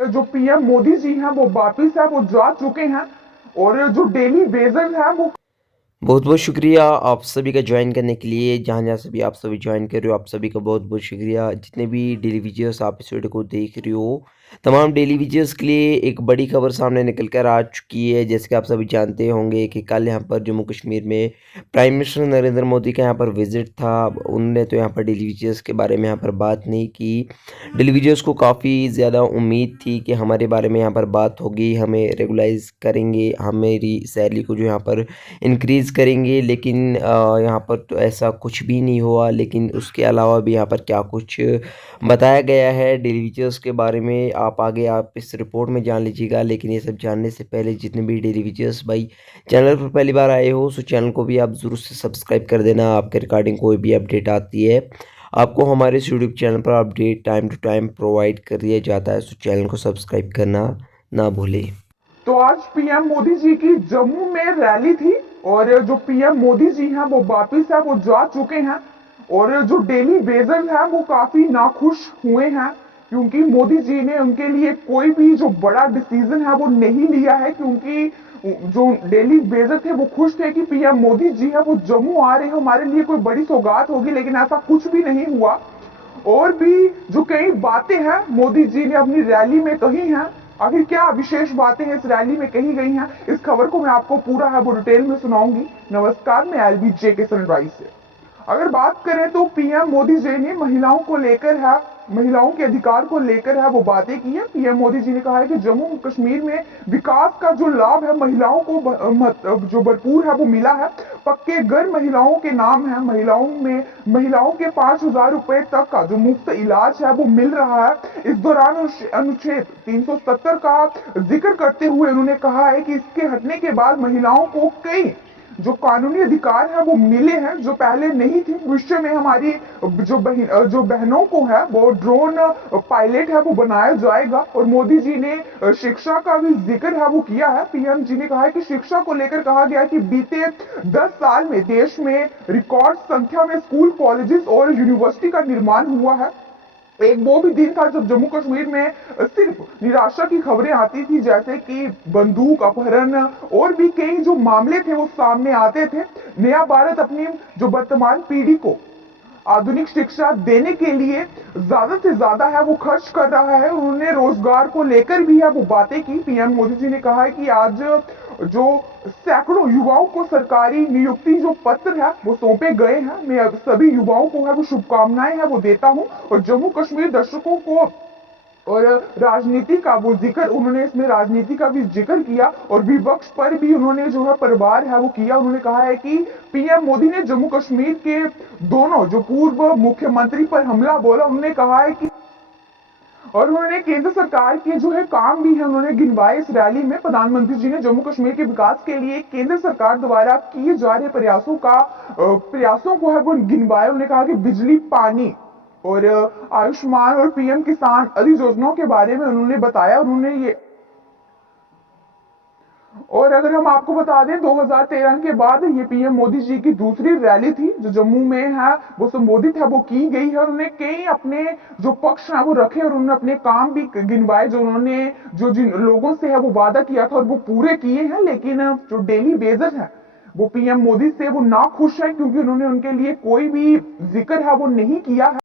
जो पीएम मोदी जी हैं वो वापिस है वो जा चुके हैं और जो डेली वेजेस है वो बहुत बहुत शुक्रिया आप सभी का ज्वाइन करने के लिए। जहाँ जहाँ से भी आप सभी ज्वाइन कर रहे हो, आप सभी का बहुत बहुत शुक्रिया। जितने भी डेली वीडियोस आप इस वीडियो को देख रहे हो, तमाम डेली वीडियोस के लिए एक बड़ी खबर सामने निकल कर आ चुकी है। जैसे कि आप सभी जानते होंगे कि कल यहाँ पर जम्मू कश्मीर में प्राइम मिनिस्टर नरेंद्र मोदी का यहाँ पर विजिट था। उनने तो यहाँ पर डेली वीडियोस के बारे में यहाँ पर बात नहीं की। डेली वीडियोस को काफ़ी ज़्यादा उम्मीद थी कि हमारे बारे में यहाँ पर बात होगी, हमें रेगुलाइज करेंगे, हमारी सैलरी को जो यहाँ पर इंक्रीज़ करेंगे। लेकिन यहाँ पर तो ऐसा कुछ भी नहीं हुआ। लेकिन उसके अलावा भी यहाँ पर क्या कुछ बताया गया है डेली वेजेस के बारे में, आप आगे आप इस रिपोर्ट में जान लीजिएगा। लेकिन ये सब जानने से पहले जितने भी डेली वेजेस भाई चैनल पर पहली बार आए हो, सो चैनल को भी आप ज़रूर से सब्सक्राइब कर देना। आपके रिगार्डिंग कोई भी अपडेट आती है, आपको हमारे इस यूट्यूब चैनल पर update time to time provide कर दिया जाता है। सो चैनल को सब्सक्राइब करना ना भूलें। तो आज पीएम मोदी जी की जम्मू में रैली थी और जो पीएम मोदी जी हैं वो वापिस है वो जा चुके हैं और जो डेली वेजर हैं वो काफी नाखुश हुए हैं क्योंकि मोदी जी ने उनके लिए कोई भी जो बड़ा डिसीजन है वो नहीं लिया है। क्योंकि जो डेली वेजर थे वो खुश थे कि पीएम मोदी जी है वो जम्मू आ रहे हैं, हमारे लिए कोई बड़ी सौगात होगी, लेकिन ऐसा कुछ भी नहीं हुआ। और भी जो कई बातें हैं मोदी जी ने अपनी रैली में कही हैं। आखिर क्या विशेष बातें हैं इस रैली में कही गई हैं, इस खबर को मैं आपको पूरा है वो डिटेल में सुनाऊंगी। नमस्कार, मैं एलबी जे के सनराइज से। अगर बात करें तो पीएम मोदी जी ने महिलाओं को लेकर है, महिलाओं के अधिकार को लेकर है वो बातें की है। पीएम मोदी जी ने कहा है कि जम्मू कश्मीर में विकास का जो लाभ है महिलाओं को जो भरपूर है वो मिला है। पक्के घर महिलाओं के नाम है, महिलाओं के 5,000 रुपए तक का जो मुफ्त इलाज है वो मिल रहा है। इस दौरान अनुच्छेद 370 का जिक्र करते हुए उन्होंने कहा है कि इसके हटने के बाद महिलाओं को कई जो कानूनी अधिकार है वो मिले हैं जो पहले नहीं थे। भविष्य में हमारी जो बहनों को है वो ड्रोन पायलट है वो बनाया जाएगा। और मोदी जी ने शिक्षा का भी जिक्र है वो किया है। पीएम जी ने कहा है कि शिक्षा को लेकर कहा गया कि बीते 10 साल में देश में रिकॉर्ड संख्या में स्कूल, कॉलेजेस और यूनिवर्सिटी का निर्माण हुआ है। एक वो भी दिन था जब जम्मू कश्मीर में सिर्फ निराशा की खबरें आती थी, जैसे कि बंदूक अपहरण और भी कई जो मामले थे वो सामने आते थे। नया भारत अपनी जो वर्तमान पीढ़ी को आधुनिक शिक्षा देने के लिए ज्यादा से ज्यादा है वो खर्च कर रहा है। उन्होंने रोजगार को लेकर भी है वो बातें की। पीएम मोदी जी ने कहा है कि आज जो सैकड़ों युवाओं को सरकारी नियुक्ति जो पत्र है वो सौंपे गए हैं। मैं सभी युवाओं को है वो शुभकामनाएं है वो देता हूं। और जम्मू कश्मीर दर्शकों को और राजनीति का वो जिक्र, उन्होंने इसमें राजनीति का भी जिक्र किया और विपक्ष पर भी उन्होंने जो है परिवार है वो किया। उन्होंने कहा है कि पीएम मोदी ने जम्मू कश्मीर के दोनों जो पूर्व मुख्यमंत्री पर हमला बोला। उन्होंने कहा है कि और उन्होंने केंद्र सरकार के जो है काम भी है उन्होंने गिनवाए इस रैली में। प्रधानमंत्री जी ने जम्मू कश्मीर के विकास के लिए केंद्र सरकार द्वारा किए जा रहे प्रयासों को है वो गिनवाया। उन्होंने कहा कि बिजली, पानी और आयुष्मान और पीएम किसान आदि योजनाओं के बारे में उन्होंने बताया। उन्होंने ये और अगर हम आपको बता दें 2013 के बाद ये पीएम मोदी जी की दूसरी रैली थी जो जम्मू में है वो संबोधित है वो की गई है। उन्होंने कई अपने जो पक्ष है वो रखे और उन्होंने अपने काम भी गिनवाए जो उन्होंने जो जिन लोगों से है वो वादा किया था और वो पूरे किए हैं। लेकिन जो डेली वेजर है वो पीएम मोदी से वो ना खुश है क्योंकि उन्होंने उनके लिए कोई भी जिक्र है वो नहीं किया है।